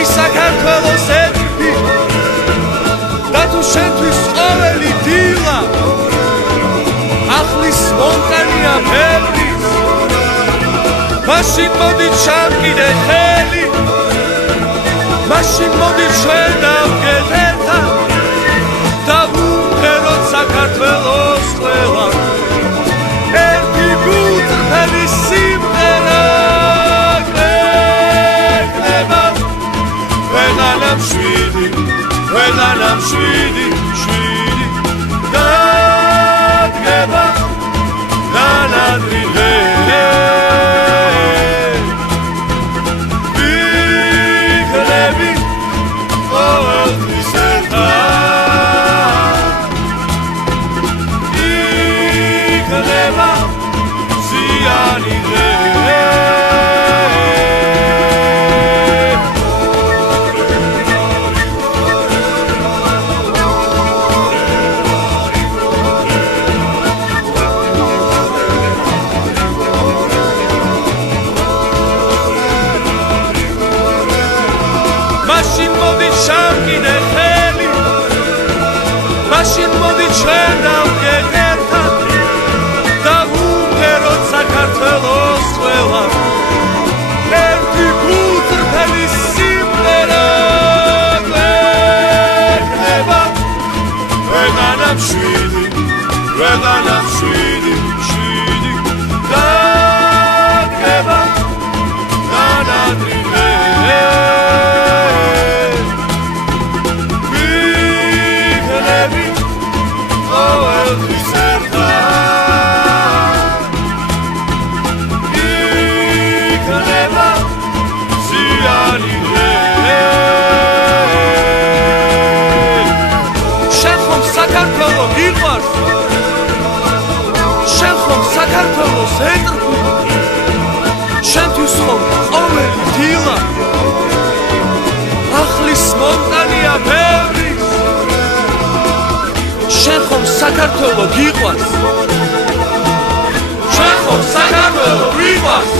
არის საქართველოს ეთნი და თუ შენთვის ყოველი დილა ახლის მონტანია ბევრის მაშინ მოდი ჩამკიდე ხელი მაშინ მოდი ჩვენ დავდგეთ ერთად და ვუმღეროთ საქართველოს ყველა ერთი გულწრფელი სიმღერა გვექნება ვეღანამ შვიდი დადგება განადრილე ვიქნები ყოველთვის ერთად იქნება ზიანი დღე მაშინ მოდი ჩამკიდე ხელი მაშინ მოდი ჩვენ დავდგეთ ერთად და ვუმღეროთ საქართველოს ყველა ერთი გულწრფელი სიმღერა გვექნება ვეღანამ შვიდი დადგება განადრილე ყოველთვის ერთად იქნება ზიანი დღე შენ ხომ საქართველო გიყვარს შენ ხომ საქართველოს ეტყვი შენთვის ხომ ყოველი დილა ახლის მონტანია ბევრის შენ ხომ საქართველო გიყვარს შენ ხომ საქართველო გიყვარს